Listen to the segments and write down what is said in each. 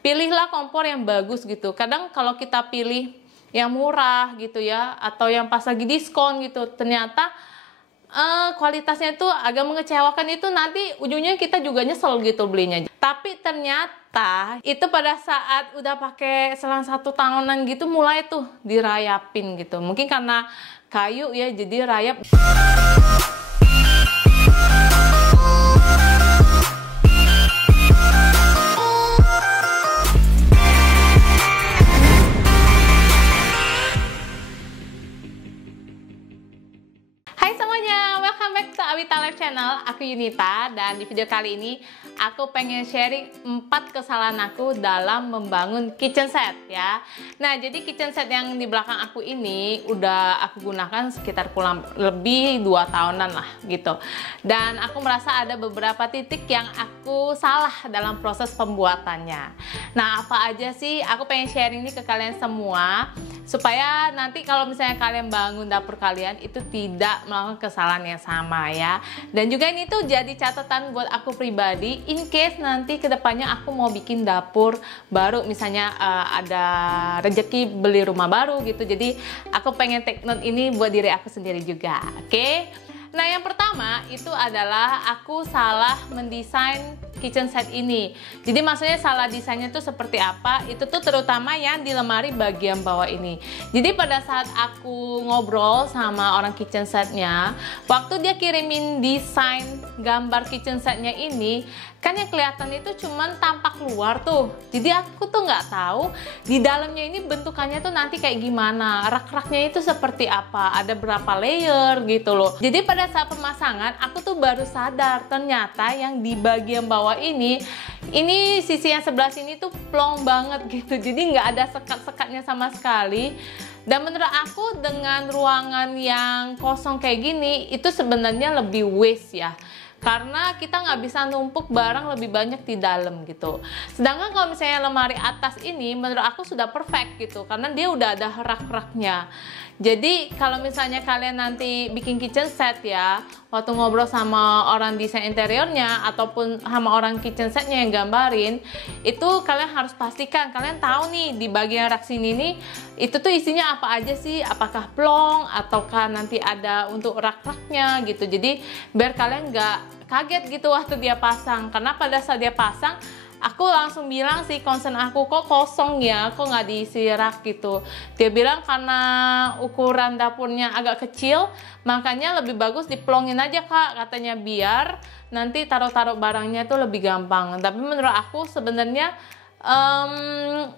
pilihlah kompor yang bagus gitu. Kadang kalau kita pilih yang murah gitu ya, atau yang pas lagi diskon gitu, ternyata kualitasnya itu agak mengecewakan, itu nanti ujungnya kita juga nyesel gitu belinya. Tapi ternyata itu pada saat udah pakai selang 1 tahunan gitu mulai tuh dirayapin gitu. Mungkin karena kayu ya, jadi rayap. Hai semuanya, welcome back to Awita Life Channel. Aku Yunita, dan di video kali ini aku pengen sharing 4 kesalahan aku dalam membangun kitchen set ya. Nah, jadi kitchen set yang di belakang aku ini udah aku gunakan sekitar kurang lebih 2 tahunan lah gitu. Dan aku merasa ada beberapa titik yang aku salah dalam proses pembuatannya. Nah, apa aja sih? Aku pengen sharing ini ke kalian semua supaya nanti kalau misalnya kalian bangun dapur kalian itu tidak melakukan kesalahan yang sama ya. Dan juga ini tuh jadi catatan buat aku pribadi, in case nanti kedepannya aku mau bikin dapur baru, misalnya ada rezeki beli rumah baru gitu. Jadi aku pengen take note ini buat diri aku sendiri juga, oke? Nah, yang pertama itu adalah aku salah mendesain kitchen set ini. Jadi maksudnya salah desainnya tuh seperti apa? Itu tuh terutama yang di lemari bagian bawah ini. Jadi pada saat aku ngobrol sama orang kitchen setnya, waktu dia kirimin desain gambar kitchen setnya ini, kan yang kelihatan itu cuman tampak luar tuh. Jadi aku tuh nggak tahu di dalamnya ini bentukannya tuh nanti kayak gimana, rak-raknya itu seperti apa, ada berapa layer gitu loh. Jadi pada saat pemasangan aku tuh baru sadar ternyata yang di bagian bawah ini sisi yang sebelah sini tuh plong banget gitu. Jadi nggak ada sekat-sekatnya sama sekali. Dan menurut aku dengan ruangan yang kosong kayak gini itu sebenarnya lebih waste ya, karena kita nggak bisa numpuk barang lebih banyak di dalam gitu. Sedangkan kalau misalnya lemari atas ini menurut aku sudah perfect gitu, karena dia udah ada rak-raknya. Jadi kalau misalnya kalian nanti bikin kitchen set ya, waktu ngobrol sama orang desain interiornya ataupun sama orang kitchen setnya yang gambarin, itu kalian harus pastikan kalian tahu nih di bagian rak sini nih itu tuh isinya apa aja sih, apakah plong ataukah nanti ada untuk rak-raknya gitu. Jadi biar kalian nggak kaget gitu waktu dia pasang, karena pada saat dia pasang aku langsung bilang sih, concern aku, kok kosong ya, kok nggak diisi rak gitu. Dia bilang karena ukuran dapurnya agak kecil, makanya lebih bagus diplongin aja kak, katanya, biar nanti taruh-taruh barangnya tuh lebih gampang. Tapi menurut aku sebenarnya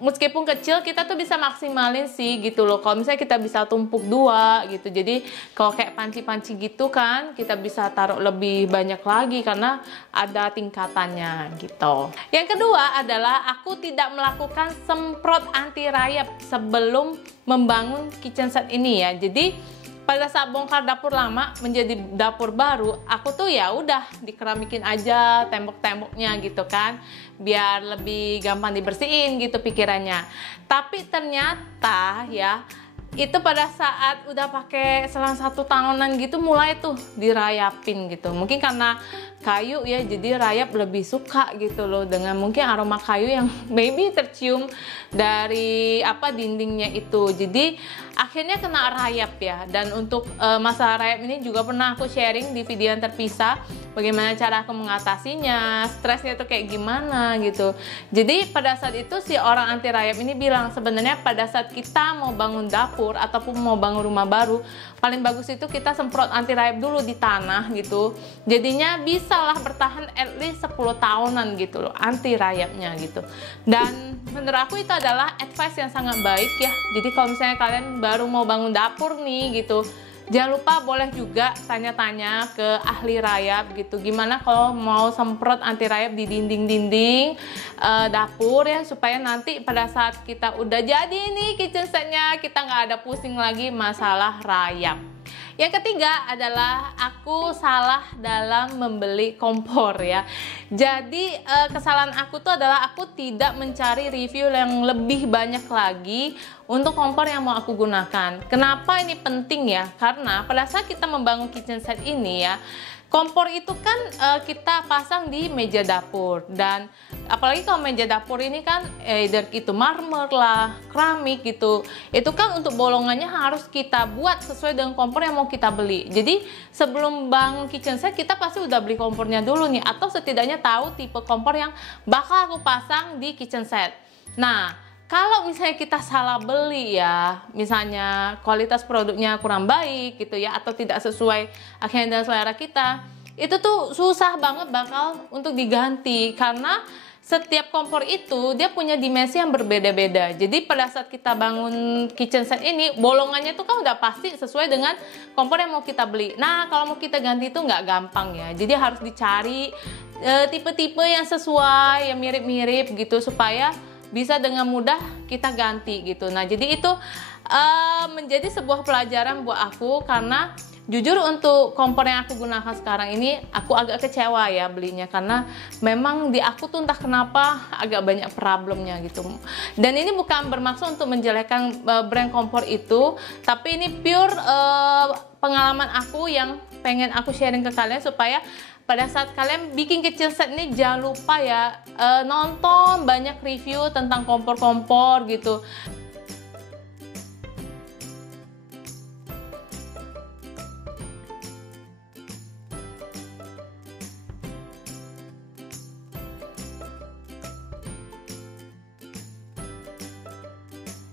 meskipun kecil kita tuh bisa maksimalin sih gitu loh. Kalau misalnya kita bisa tumpuk 2 gitu, jadi kalau kayak panci-panci gitu kan kita bisa taruh lebih banyak lagi karena ada tingkatannya gitu. Yang kedua adalah aku tidak melakukan semprot anti rayap sebelum membangun kitchen set ini ya. Jadi pada saat bongkar dapur lama menjadi dapur baru, aku tuh ya udah dikeramikin aja tembok-temboknya gitu kan, biar lebih gampang dibersihin gitu pikirannya. Tapi ternyata ya itu pada saat udah pakai selang 1 tahunan gitu mulai tuh dirayapin gitu. Mungkin karena kayu ya, jadi rayap lebih suka gitu loh dengan mungkin aroma kayu yang maybe tercium dari dindingnya itu. Jadi akhirnya kena rayap ya. Dan untuk masalah rayap ini juga pernah aku sharing di video yang terpisah, bagaimana cara aku mengatasinya, stresnya tuh kayak gimana gitu. Jadi pada saat itu si orang anti rayap ini bilang sebenarnya pada saat kita mau bangun dapur ataupun mau bangun rumah baru, paling bagus itu kita semprot anti rayap dulu di tanah gitu. Jadinya bisalah bertahan at least 10 tahunan gitu loh anti rayapnya gitu. Dan menurut aku itu adalah advice yang sangat baik ya. Jadi kalau misalnya kalian baru mau bangun dapur nih gitu, jangan lupa boleh juga tanya-tanya ke ahli rayap gitu. Gimana kalau mau semprot anti rayap di dinding-dinding dapur ya, supaya nanti pada saat kita udah jadi nih kitchen setnya kita nggak ada pusing lagi masalah rayap. Yang ketiga adalah aku salah dalam membeli kompor ya. Jadi kesalahan aku tuh adalah aku tidak mencari review yang lebih banyak lagi untuk kompor yang mau aku gunakan. Kenapa ini penting ya? Karena pada saat kita membangun kitchen set ini ya, kompor itu kan kita pasang di meja dapur, dan apalagi kalau meja dapur ini kan either itu marmer lah, keramik gitu. Itu kan untuk bolongannya harus kita buat sesuai dengan kompor yang mau kita beli. Jadi sebelum bangun kitchen set kita pasti udah beli kompornya dulu nih, atau setidaknya tahu tipe kompor yang bakal aku pasang di kitchen set. Nah, kalau misalnya kita salah beli ya, misalnya kualitas produknya kurang baik gitu ya, atau tidak sesuai akhirnya dengan selera kita, itu tuh susah banget bakal untuk diganti, karena setiap kompor itu dia punya dimensi yang berbeda-beda. Jadi pada saat kita bangun kitchen set ini, bolongannya tuh kan udah pasti sesuai dengan kompor yang mau kita beli. Nah, kalau mau kita ganti itu nggak gampang ya. Jadi harus dicari tipe-tipe yang sesuai, yang mirip-mirip gitu, supaya bisa dengan mudah kita ganti gitu. Nah, jadi itu menjadi sebuah pelajaran buat aku, karena jujur untuk kompor yang aku gunakan sekarang ini aku agak kecewa ya belinya, karena memang di aku tuh entah kenapa agak banyak problemnya gitu. Dan ini bukan bermaksud untuk menjelekkan brand kompor itu, tapi ini pure pengalaman aku yang pengen aku sharing ke kalian, supaya pada saat kalian bikin kitchen set ini jangan lupa ya nonton banyak review tentang kompor-kompor gitu.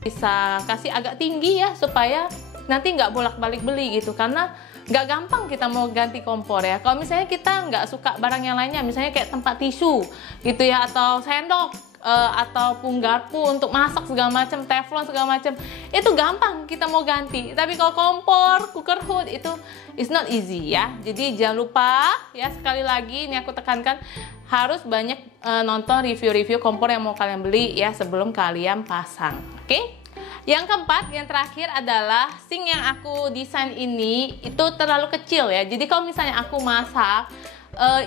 Bisa kasih agak tinggi ya, supaya nanti nggak bolak-balik beli gitu, karena nggak gampang kita mau ganti kompor ya. Kalau misalnya kita nggak suka barang yang lainnya, misalnya kayak tempat tisu gitu ya, atau sendok ataupun garpu untuk masak segala macam, teflon segala macam, itu gampang kita mau ganti. Tapi kalau kompor, cooker hood itu is not easy ya. Jadi jangan lupa ya, sekali lagi ini aku tekankan, harus banyak nonton review-review kompor yang mau kalian beli ya sebelum kalian pasang. Oke? Yang keempat, yang terakhir adalah sink yang aku desain ini itu terlalu kecil ya. Jadi kalau misalnya aku masak,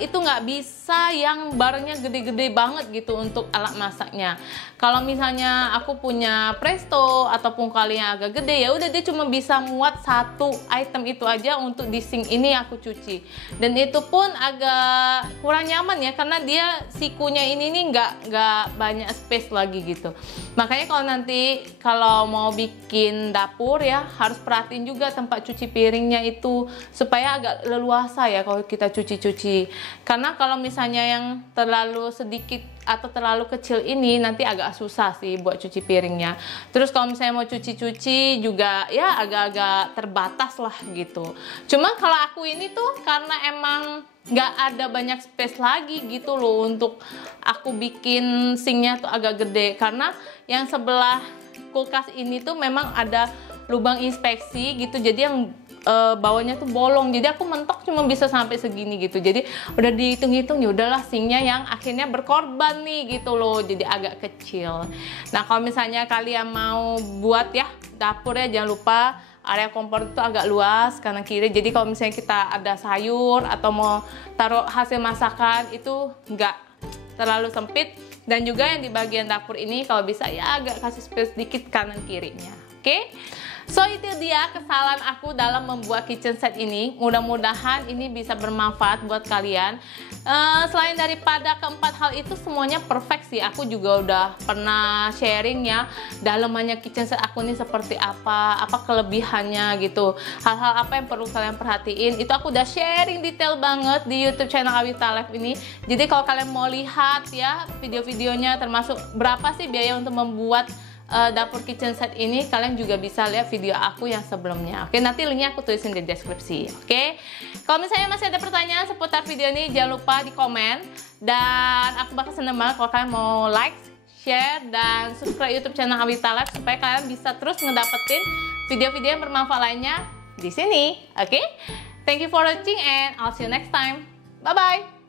itu nggak bisa yang barangnya gede-gede banget gitu untuk alat masaknya. Kalau misalnya aku punya Presto ataupun kali yang agak gede, ya udah dia cuma bisa muat satu item itu aja untuk di sink ini aku cuci. Dan itu pun agak kurang nyaman ya, karena dia sikunya ini nih nggak banyak space lagi gitu. Makanya kalau mau bikin dapur ya, harus perhatiin juga tempat cuci piringnya itu supaya agak leluasa ya kalau kita cuci-cuci. Karena kalau misalnya yang terlalu sedikit atau terlalu kecil ini nanti agak susah sih buat cuci piringnya. Terus kalau misalnya mau cuci-cuci juga ya agak-agak terbatas lah gitu. Cuma kalau aku ini tuh karena emang nggak ada banyak space lagi gitu loh untuk aku bikin sinknya tuh agak gede, karena yang sebelah kulkas ini tuh memang ada lubang inspeksi gitu, jadi yang bawahnya tuh bolong, jadi aku mentok cuma bisa sampai segini gitu. Jadi udah dihitung-hitung, ya udahlah sinknya yang akhirnya berkorban nih gitu loh, jadi agak kecil. Nah, kalau misalnya kalian mau buat ya dapur ya, jangan lupa area kompor itu agak luas kanan kiri, jadi kalau misalnya kita ada sayur atau mau taruh hasil masakan itu nggak terlalu sempit. Dan juga yang di bagian dapur ini kalau bisa ya agak kasih space sedikit kanan kirinya. Oke? So itu dia kesalahan aku dalam membuat kitchen set ini. Mudah-mudahan ini bisa bermanfaat buat kalian. Selain daripada keempat hal itu semuanya perfect sih. Aku juga udah pernah sharing ya dalamannya kitchen set aku ini seperti apa kelebihannya gitu. Hal-hal apa yang perlu kalian perhatiin itu aku udah sharing detail banget di YouTube channel Awita Life ini. Jadi kalau kalian mau lihat ya video-videonya, termasuk berapa sih biaya untuk membuat dapur kitchen set ini, kalian juga bisa lihat video aku yang sebelumnya. Oke, nanti linknya aku tulisin di deskripsi. Oke, kalau misalnya masih ada pertanyaan seputar video ini, jangan lupa di komen. Dan aku bakal seneng banget kalau kalian mau like, share, dan subscribe YouTube channel Awita Life supaya kalian bisa terus ngedapetin video-video yang bermanfaat lainnya di sini. Oke, thank you for watching and I'll see you next time. Bye bye.